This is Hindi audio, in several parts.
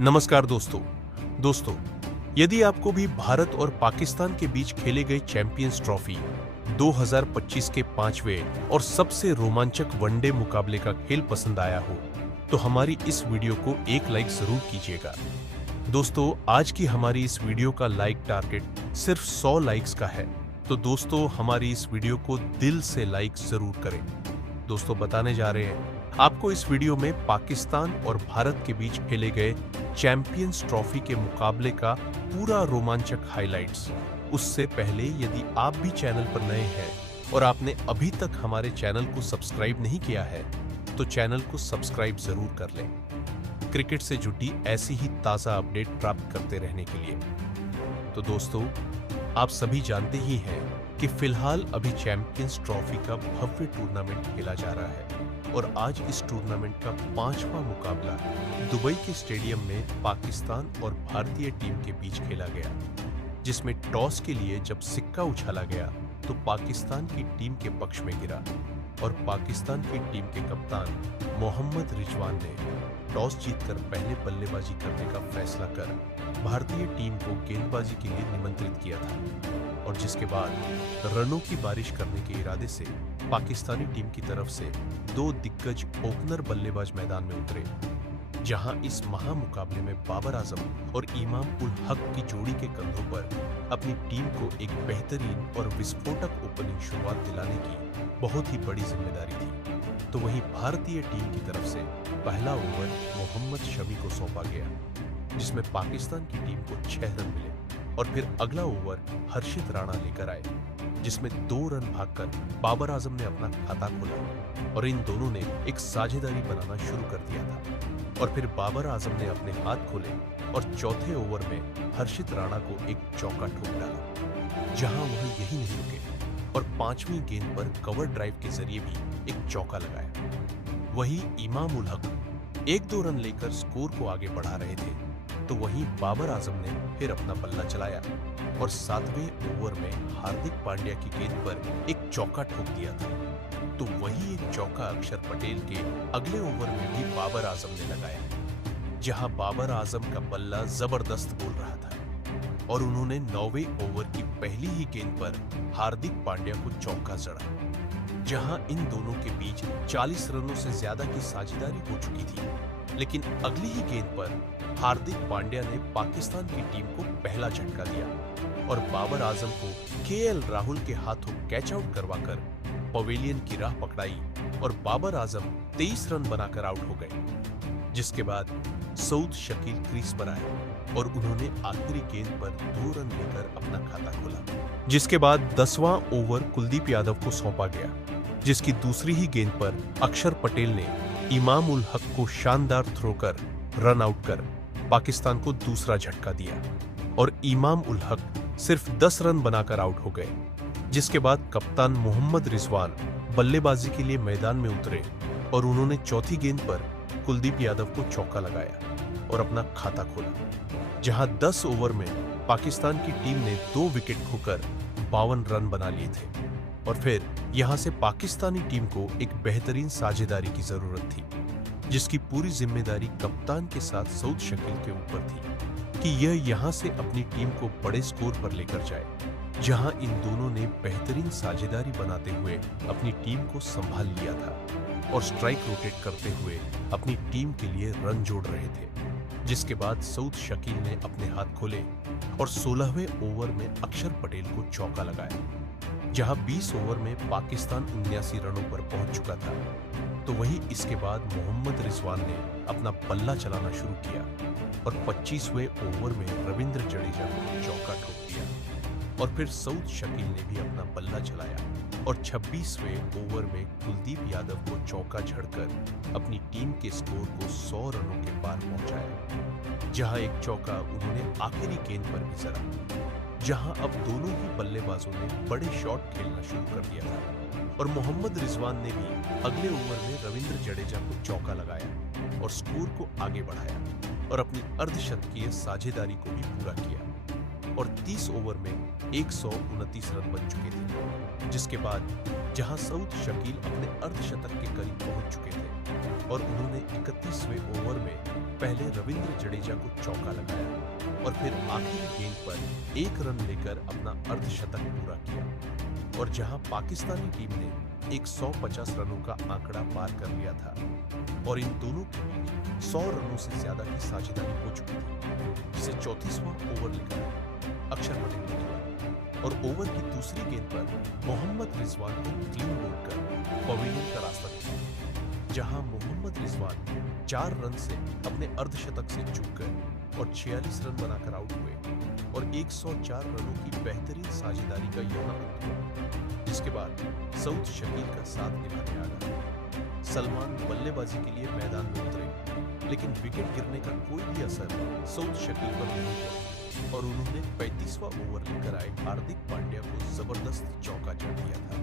नमस्कार दोस्तों, यदि आपको भी भारत और पाकिस्तान के बीच खेले गए चैंपियंस ट्रॉफी 2025 के 5वें और सबसे रोमांचक वनडे मुकाबले का खेल पसंद आया हो, तो हमारी इस वीडियो को एक लाइक जरूर कीजिएगा। दोस्तों, आज की हमारी इस वीडियो का लाइक टारगेट सिर्फ 100 लाइक्स का है, तो दोस्तों हमारी इस वीडियो को दिल से लाइक जरूर करें। दोस्तों, बताने जा रहे हैं आपको इस वीडियो में पाकिस्तान और भारत के बीच खेले गए चैंपियंस ट्रॉफी के मुकाबले का पूरा रोमांचक हाइलाइट्स। उससे पहले यदि आप भी चैनल पर नए हैं और आपने अभी तक हमारे चैनल को सब्सक्राइब नहीं किया है, तो चैनल को सब्सक्राइब जरूर कर लें, क्रिकेट से जुड़ी ऐसी ही ताज़ा अपडेट प्राप्त करते रहने के लिए। तो दोस्तों, आप सभी जानते ही हैं कि फिलहाल अभी चैंपियंस ट्रॉफी का भव्य टूर्नामेंट खेला जा रहा है और आज इस टूर्नामेंट का 5वां मुकाबला दुबई के स्टेडियम में पाकिस्तान और भारतीय टीम के बीच खेला गया, जिसमें टॉस के लिए जब सिक्का उछाला गया तो पाकिस्तान की टीम के पक्ष में गिरा और पाकिस्तान की टीम के कप्तान मोहम्मद रिजवान ने टॉस जीतकर पहले बल्लेबाजी करने का फैसला कर भारतीय टीम को गेंदबाजी के लिए निमंत्रित किया था और जिसके बाद रनों की बारिश करने के इरादे से पाकिस्तानी टीम की तरफ से 2 दिग्गज ओपनर बल्लेबाज मैदान में उतरे, जहां इस महामुकाबले में बाबर आजम और इमाम उल हक की जोड़ी के कंधों पर अपनी टीम को एक बेहतरीन और विस्फोटक ओपनिंग शुरुआत दिलाने की बहुत ही बड़ी जिम्मेदारी थी। तो वहीं भारतीय टीम की तरफ से पहला ओवर मोहम्मद शमी को सौंपा गया, जिसमें पाकिस्तान की टीम को 6 रन मिले और फिर अगला ओवर हर्षित राणा लेकर आए, जिसमें 2 रन भागकर बाबर आजम ने अपना खाता खोला और इन दोनों ने एक साझेदारी बनाना शुरू कर दिया था। और फिर बाबर आजम ने अपने हाथ खोले और चौथे ओवर में हर्षित राणा को एक चौका ठोक डाला, जहां वह यही नहीं रुके और 5वीं गेंद पर कवर ड्राइव के जरिए भी एक चौका लगाया। वहीं इमाम उल हक 1-2 रन लेकर स्कोर को आगे बढ़ा रहे थे, तो वहीं बाबर आजम ने फिर अपना बल्ला चलाया और 7वें ओवर में हार्दिक पांड्या की गेंद पर एक चौका ठोक दिया था। तो वही एक चौका अक्षर पटेल के अगले ओवर में भी बाबर आजम ने लगाया, जहां बाबर आजम का बल्ला जबरदस्त बोल रहा था और उन्होंने 9वें ओवर की पहली ही गेंद पर हार्दिक पांड्या को चौका जड़ा, जहां इन दोनों के बीच 40 रनों से ज्यादा की साझेदारी हो चुकी थी। लेकिन अगली ही गेंद पर हार्दिक पांड्या ने पाकिस्तान की टीम को पहला झटका दिया और बाबर आजम को केएल राहुल के हाथों कैच आउट करवाकर पवेलियन की राह पकड़ाई और बाबर आजम 23 रन बनाकर आउट हो गए। जिसके बाद सऊद शकील क्रीज पर आए और उन्होंने आखिरी गेंद पर 2 रन लेकर अपना खाता खोला। जिसके बाद 10वां ओवर कुलदीप यादव को सौंपा गया, जिसकी दूसरी ही गेंद पर अक्षर पटेल ने इमाम उल हक को शानदार थ्रो कर रन आउट कर पाकिस्तान को दूसरा झटका दिया और इमाम उल हक सिर्फ 10 रन बनाकर आउट हो गए। जिसके बाद कप्तान मोहम्मद रिजवान बल्लेबाजी के लिए मैदान में उतरे और उन्होंने चौथी गेंद पर कुलदीप यादव को चौका लगाया और अपना खाता खोला, जहां 10 ओवर में पाकिस्तान की टीम ने 2 विकेट खोकर 52 रन बना लिए थे और फिर यहां से पाकिस्तानी टीम को एक बेहतरीन साझेदारी की जरूरत थी, जिसकी पूरी जिम्मेदारी कप्तान के साथ सऊद शकील के ऊपर थी कि यह यहां से अपनी टीम को बड़े स्कोर पर लेकर जाए, जहां इन दोनों ने बेहतरीन साझेदारी बनाते हुए अपनी टीम को संभाल लिया था और स्ट्राइक रोटेट करते हुए अपनी टीम के लिए रन जोड़ रहे थे। जिसके बाद सऊद शकील ने अपने हाथ खोले और 16वें ओवर में अक्षर पटेल को चौका लगाया, जहां 20 ओवर में पाकिस्तान 79 रनों पर पहुंच चुका था। तो वहीं इसके बाद मोहम्मद रिजवान ने अपना बल्ला चलाना शुरू किया और 25वें ओवर में रविंद्र जडेजा को चौका ठोक दिया और फिर सऊद शकील ने भी अपना बल्ला चलाया और 26वें ओवर में कुलदीप यादव को चौका झड़कर अपनी टीम के स्कोर को 100 रनों के पार पहुंचाया, जहां एक चौका उन्होंने आखिरी गेंद पर भी जड़ा, जहां अब दोनों ही बल्लेबाजों ने बड़े शॉट खेलना शुरू कर दिया था और मोहम्मद रिजवान ने भी अगले ओवर में रविंद्र जडेजा को चौका लगाया और स्कोर को आगे बढ़ाया और अपनी अर्धशतकीय साझेदारी को भी पूरा किया और 30 ओवर में 129 रन बन चुके थे। जिसके बाद जहां सऊद शकील अपने अर्धशतक के करीब पहुंच चुके थे और उन्होंने 31वें ओवर में पहले रविंद्र जडेजा को चौका लगाया और फिर आखिरी गेंद पर 1 रन लेकर अपना अर्धशतक पूरा किया और जहां पाकिस्तानी टीम ने 150 रनों का आंकड़ा पार कर लिया था और इन दोनों के बीच 100 रनों से ज्यादा की साझेदारी हो चुकी थी, जिसे 34वां ओवर लेकर अक्षर पटेल ने खेला और ओवर की दूसरी गेंद पर मोहम्मद रिजवान को क्लीन बोल्ड कर पवेलियन का रास्ता दिखाया, जहां मोहम्मद रिजवान 4 रन से अपने अर्धशतक से चूक गए और 46 रन बनाकर आउट हुए और 104 रनों की बेहतरीन साझेदारी का यह अंत हुआ, जिसके बाद सऊद शकील का साथ निभाने आ गया। सलमान बल्लेबाजी के लिए मैदान में उतरे, लेकिन विकेट गिरने का कोई भी असर सऊद शकील पर नहीं हुआ और उन्होंने 35वां ओवर लेकर आए हार्दिक पांड्या को जबरदस्त चौका जड़ दिया था।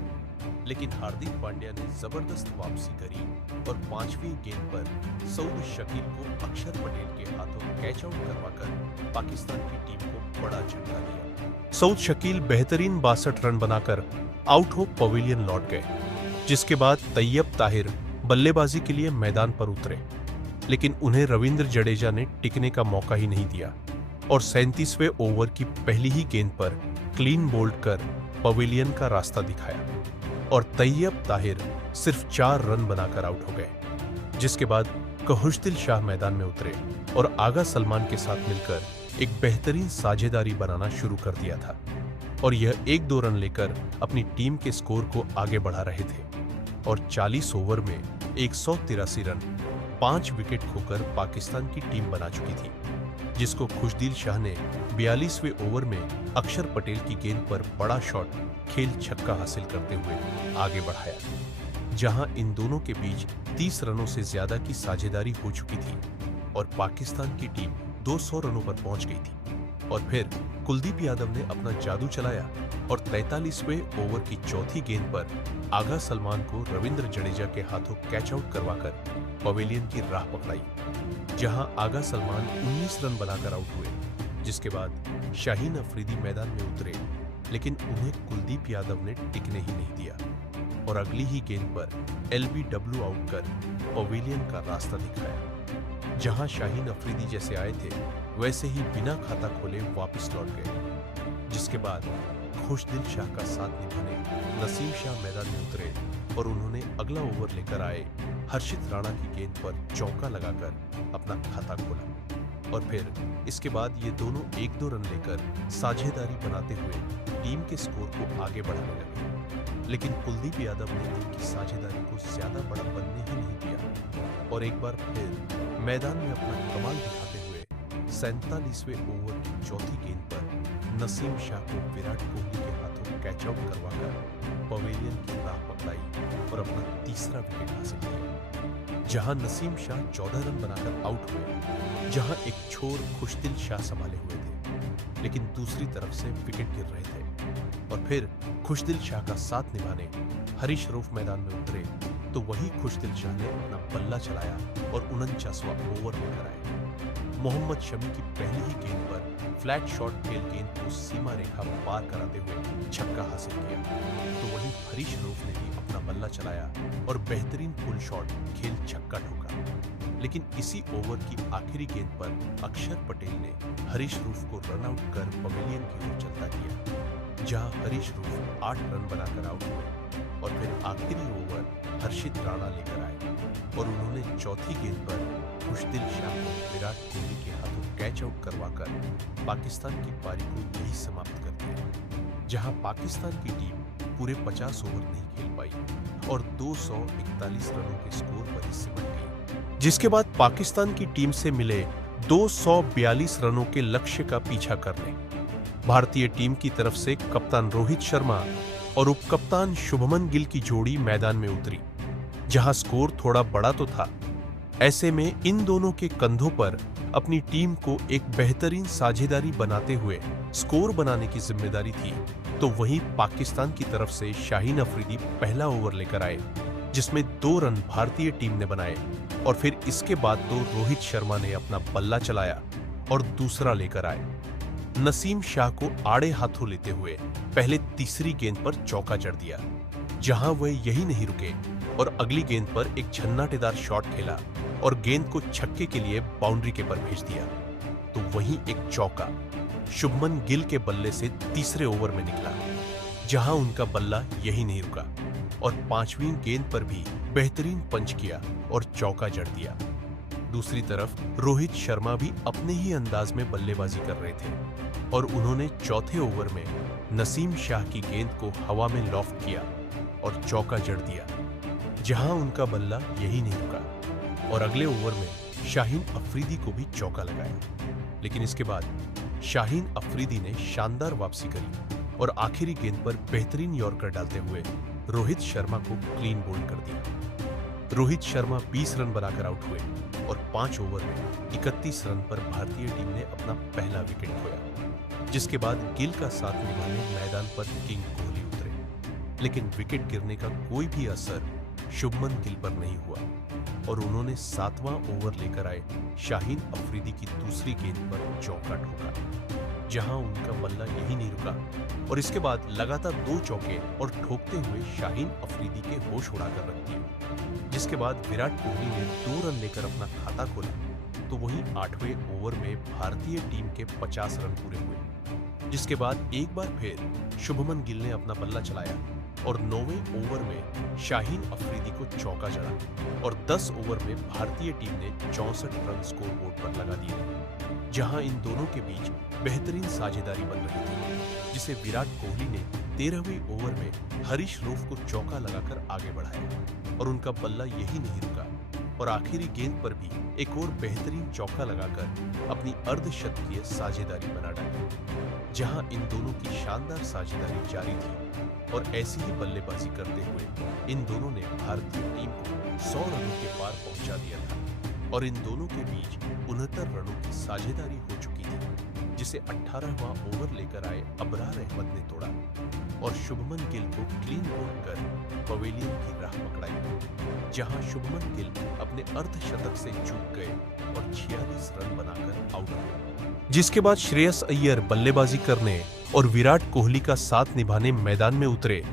लेकिन हार्दिक पांड्या ने जबरदस्त वापसी करी और 5वीं गेंद पर सऊद शकील को अक्षर पटेल के हाथों कैच आउट करवाकर पाकिस्तान की टीम को बड़ा झटका दिया। सऊद शकील बेहतरीन 62 रन बनाकर आउट हो पवेलियन लौट गए, जिसके बाद तैयब ताहिर बल्लेबाजी के लिए मैदान पर उतरे, लेकिन उन्हें रविंद्र जडेजा ने टिकने का मौका ही नहीं दिया और 37वें ओवर की पहली ही गेंद पर क्लीन बोल्ड कर पवेलियन का रास्ता दिखाया और तैयब ताहिर सिर्फ 4 रन बनाकर आउट हो गए, जिसके बाद कहुश्दिल शाह मैदान में उतरे और आगा सलमान के साथ मिलकर एक बेहतरीन साझेदारी बनाना शुरू कर दिया था और यह 1-2 रन लेकर अपनी टीम के स्कोर को आगे बढ़ा रहे थे और 40 ओवर में 183 रन 5 विकेट खोकर पाकिस्तान की टीम बना चुकी थी, जिसको खुशदिल शाह ने 42वें ओवर में अक्षर पटेल की गेंद पर बड़ा शॉट खेल छक्का हासिल करते हुए आगे बढ़ाया, जहां इन दोनों के बीच 30 रनों से ज्यादा की साझेदारी हो चुकी थी और पाकिस्तान की टीम 200 रनों पर पहुंच गई थी और फिर कुलदीप यादव ने अपना जादू चलाया और 43वें ओवर की चौथी गेंद पर आगा सलमान को रविंद्र जडेजा के हाथों कैच आउट करवाकर पवेलियन की राह पकड़ाई, जहां आगा सलमान 19 रन बनाकर आउट हुए, जिसके बाद शाहीन अफरीदी मैदान में उतरे, लेकिन उन्हें कुलदीप यादव ने टिकने ही नहीं दिया और अगली ही गेंद पर एलबीडब्ल्यू आउट कर पवेलियन का रास्ता दिखाया, जहां शाहीन अफरीदी जैसे आए थे वैसे ही बिना खाता खोले वापस लौट गए, जिसके बाद खुशदिल शाह का साथ निभाने नसीम शाह मैदान में उतरे और उन्होंने अगला ओवर लेकर आए हर्षित राणा की गेंद पर चौका लगाकर अपना खाता खोला और फिर इसके बाद ये दोनों 1-2 रन लेकर साझेदारी बनाते हुए टीम के स्कोर को आगे बढ़ाने लगे, लेकिन कुलदीप यादव ने इनकी साझेदारी को ज्यादा बड़ा बनने ही नहीं दिया और एक बार फिर मैदान में अपना कमाल दिखाते हुए 47वें ओवर की चौथी गेंद पर नसीम शाह को विराट कोहली के हाथों कैच आउट करवाकर पवेलियन की राह पकड़ाई और अपना तीसरा विकेट हासिल किया, जहां नसीम शाह 14 रन बनाकर आउट हुए, जहां एक छोर खुशदिल शाह संभाले हुए थे, लेकिन दूसरी तरफ से विकेट गिर रहे थे और फिर खुशदिल शाह का साथ निभाने हरीश रऊफ मैदान में उतरे तो वही खुशदिल शाह ने अपना बल्ला चलाया और 49वां ओवर लेकर आए। मोहम्मद शमी की पहली ही गेंद पर फ्लैट शॉट खेल गेंद को सीमा रेखा पार कराते हुए छक्का हासिल किया, तो वहीं हरीश रऊफ ने भी अपना बल्ला चलाया और बेहतरीन पुल शॉट खेल छक्का ठोका, लेकिन इसी ओवर की आखिरी गेंद पर अक्षर पटेल ने हरीश रऊफ को रन आउट कर पवेलियन की ओर चलता किया, जहां हरीश रऊफ 8 रन बनाकर आउट हुए और फिर आखिरी ओवर हर्षित राणा लेकर आए और उन्होंने चौथी गेंद पर खुशदिल शाह को विराट कोहली के हाथों कैच आउट करवाकर पाकिस्तान की पारी को यही समाप्त कर दिया, जहां पाकिस्तान की टीम पूरे 50 ओवर नहीं खेल पाई और 241 रनों के स्कोर पर ही सिमट गई, जिसके बाद पाकिस्तान की टीम से मिले 242 रनों के लक्ष्य का पीछा करने भारतीय टीम की तरफ से कप्तान रोहित शर्मा और उपकप्तान शुभमन गिल की जोड़ी मैदान में उतरी, जहां स्कोर थोड़ा बड़ा तो था, ऐसे में इन दोनों के कंधों पर अपनी टीम को एक बेहतरीन साझेदारी बनाते हुए स्कोर बनाने की जिम्मेदारी थी, तो वहीं पाकिस्तान की तरफ से शाहीन अफरीदी पहला ओवर लेकर आए, जिसमें 2 रन भारतीय टीम ने बनाए और फिर इसके बाद तो रोहित शर्मा ने अपना बल्ला चलाया और दूसरा लेकर आए, नसीम शाह को आड़े हाथों लेते हुए पहले तीसरी गेंद पर चौका जड़ दिया, जहां वह यही नहीं रुके और अगली गेंद पर एक झन्नाटेदार शॉट खेला और गेंद को छक्के के लिए बाउंड्री के पर भेज दिया। तो वहीं एक चौका शुभमन गिल के बल्ले से तीसरे ओवर में निकला, जहां उनका बल्ला यही नहीं रुका और पांचवीं गेंद पर भी बेहतरीन पंच किया और चौका जड़ दिया। दूसरी तरफ रोहित शर्मा भी अपने ही अंदाज में बल्लेबाजी कर रहे थे और उन्होंने चौथे ओवर में नसीम शाह की गेंद को हवा में लॉफ्ट किया और चौका जड़ दिया, जहां उनका बल्ला यही नहीं रुका और अगले ओवर में शाहीन अफरीदी को भी चौका लगाया। लेकिन इसके बाद शाहीन अफरीदी ने शानदार वापसी करी और आखिरी गेंद पर बेहतरीन यॉर्कर डालते हुए रोहित शर्मा को क्लीन बोल्ड कर दिया। रोहित शर्मा 20 रन बनाकर आउट हुए और 5 ओवर में 31 रन पर भारतीय टीम ने अपना पहला विकेट खोया, जिसके बाद गिल का साथ निभाने मैदान पर किंग कोहली उतरे। लेकिन विकेट गिरने का कोई भी असर शुभमन गिल पर नहीं हुआ और उन्होंने 7वां ओवर लेकर आए शाहीन अफरीदी की दूसरी गेंद पर चौका ठोका, जहां उनका बल्ला यही नहीं रुका और इसके बाद लगातार 2 चौके और ठोकते हुए शाहीन अफरीदी के होश उड़ाकर रख दिए। जिसके बाद विराट कोहली ने 2 रन लेकर अपना खाता खोला, तो वहीं 8वें ओवर में भारतीय टीम के 50 रन पूरे हुए। जिसके बाद एक बार फिर शुभमन गिल ने अपना बल्ला चलाया और 9वें ओवर में शाहीन अफरीदी को चौका जड़ा और 10 ओवर में भारतीय टीम ने 64 रन स्कोर बोर्ड पर लगा दिए, जहां इन दोनों के बीच बेहतरीन साझेदारी बन रही थी, जिसे विराट कोहली ने 13वें ओवर में हरीश रूफ को चौका लगाकर आगे बढ़ाया और उनका बल्ला यही नहीं रुका और आखिरी गेंद पर भी एक और बेहतरीन चौका लगाकर अपनी अर्धशतकीय साझेदारी बना डाली, जहां इन दोनों की शानदार साझेदारी जारी थी और ऐसी ही बल्लेबाजी करते हुए इन दोनों ने भारतीय टीम को 100 रनों के पार पहुंचा दिया था और इन दोनों के बीच 69 रनों की साझेदारी हो चुकी थी, जिसे 18वां ओवर लेकर आए अबरार अहमद ने तोड़ा और शुभमन गिल को क्लीन बोल्ड कर पवेलियन की राह पकड़ाई, जहां शुभमन गिल अपने अर्धशतक से चूक गए और 46 रन बनाकर आउट हुए। जिसके बाद श्रेयस अय्यर बल्लेबाजी करने और विराट कोहली का साथ निभाने मैदान में उतरे,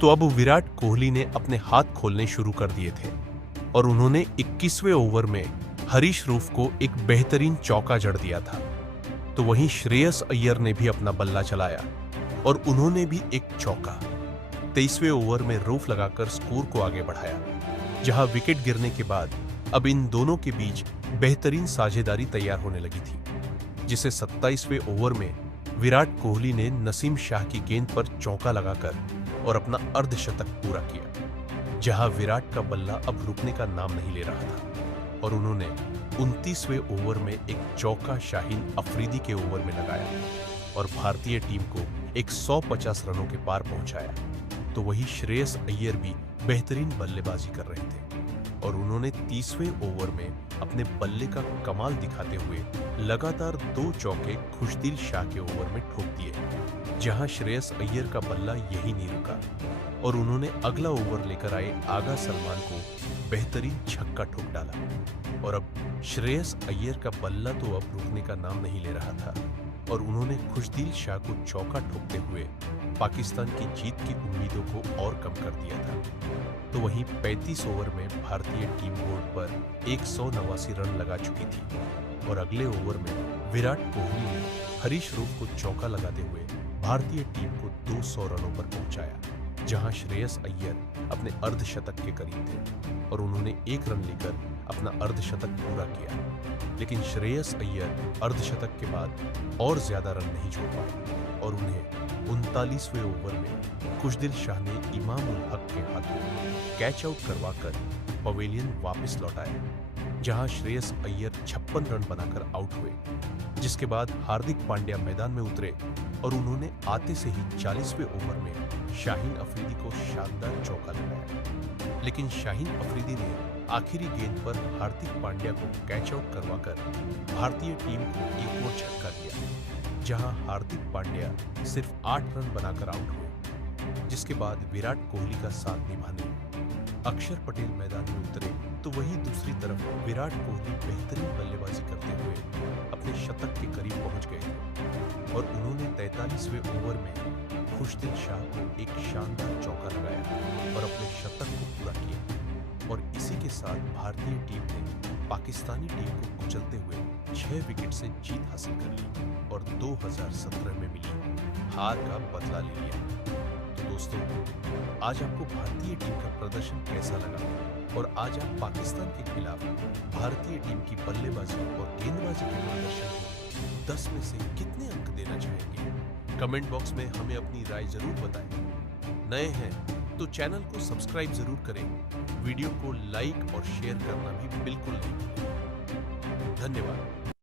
तो अब विराट कोहली ने अपने हाथ खोलने शुरू कर दिए थे और उन्होंने 21वें ओवर में हरीश रूफ को एक बेहतरीन चौका जड़ दिया था। तो वहीं श्रेयस अय्यर ने भी अपना बल्ला चलाया और उन्होंने भी एक चौका 23वें ओवर में रूफ लगाकर स्कोर को आगे बढ़ाया, जहां विकेट गिरने के बाद अब इन दोनों के बीच बेहतरीन साझेदारी तैयार होने लगी थी, जिसे 27वें ओवर में विराट कोहली ने नसीम शाह की गेंद पर चौका लगाकर और अपना अर्धशतक पूरा किया, जहां विराट का बल्ला अब रुकने का नाम नहीं ले रहा था और उन्होंने 29वें ओवर में एक चौका शाहीन अफरीदी के ओवर में लगाया और भारतीय टीम को 150 रनों के पार पहुंचाया। तो वही श्रेयस अय्यर भी बेहतरीन बल्लेबाजी कर रहे थे और उन्होंने 30वें ओवर में अपने बल्ले का कमाल दिखाते हुए लगातार 2 चौके खुशदिल शाह के ओवर में ठोक दिए, जहां श्रेयस अय्यर का बल्ला यही नहीं रुका और उन्होंने अगला ओवर लेकर आए आगा सलमान को बेहतरीन छक्का ठोक डाला और अब श्रेयस अय्यर का बल्ला तो अब रुकने का नाम नहीं ले रहा था और उन्होंने खुशदिल शाह को चौका ठोकते हुए पाकिस्तान की जीत की उम्मीदों को और कम कर दिया था। तो वहीं 35 ओवर में भारतीय टीम बोर्ड पर 189 रन लगा चुकी थी और अगले ओवर में विराट कोहली ने हरीश रूफ को चौका लगाते हुए भारतीय टीम को 200 रनों पर पहुंचाया, जहां श्रेयस अय्यर अपने अर्धशतक के करीब थे और उन्होंने 1 रन लेकर अपना अर्धशतक पूरा किया। लेकिन श्रेयस अय्यर अर्धशतक के बाद और ज्यादा रन नहीं जोड़ पाए और उन्हें 39वें ओवर में खुशदिल शाह ने इमाम उल हक के हाथों कैच आउट करवाकर पवेलियन वापस लौटाया, जहां श्रेयस अय्यर 56 रन बनाकर आउट हुए। जिसके बाद हार्दिक पांड्या मैदान में उतरे और उन्होंने आते से ही 40वें ओवर में शाहीन अफरीदी को शानदार चौका लगाया। लेकिन शाहीन अफरीदी ने आखिरी गेंद पर हार्दिक पांड्या को कैच आउट करवाकर भारतीय टीम को एक और छक्का दिया, जहां हार्दिक पांड्या सिर्फ 8 रन बनाकर आउट हुए। जिसके बाद विराट कोहली का साथ निभाने अक्षर पटेल मैदान में उतरे तो वहीं दूसरी तरफ विराट कोहली बेहतरीन बल्लेबाजी करते हुए अपने शतक के करीब पहुंच गए थे और उन्होंने 43वें ओवर में खुशदिल शाह को एक शानदार चौका लगाया और अपने शतक को पूरा किया और इसी के साथ भारतीय टीम ने पाकिस्तानी टीम को कुचलते हुए 6 विकेट से जीत हासिल कर ली और 2017 में मिली हार का बदला ले लिया। तो दोस्तों, आज आपको भारतीय टीम का प्रदर्शन कैसा लगा और आज आप पाकिस्तान के खिलाफ भारतीय टीम की बल्लेबाजी और गेंदबाजी के प्रदर्शन को 10 में से कितने अंक देना चाहेंगे? कमेंट बॉक्स में हमें अपनी राय जरूर बताएं। नए हैं तो चैनल को सब्सक्राइब जरूर करें, वीडियो को लाइक और शेयर करना भी बिल्कुल नहीं भूलें। धन्यवाद।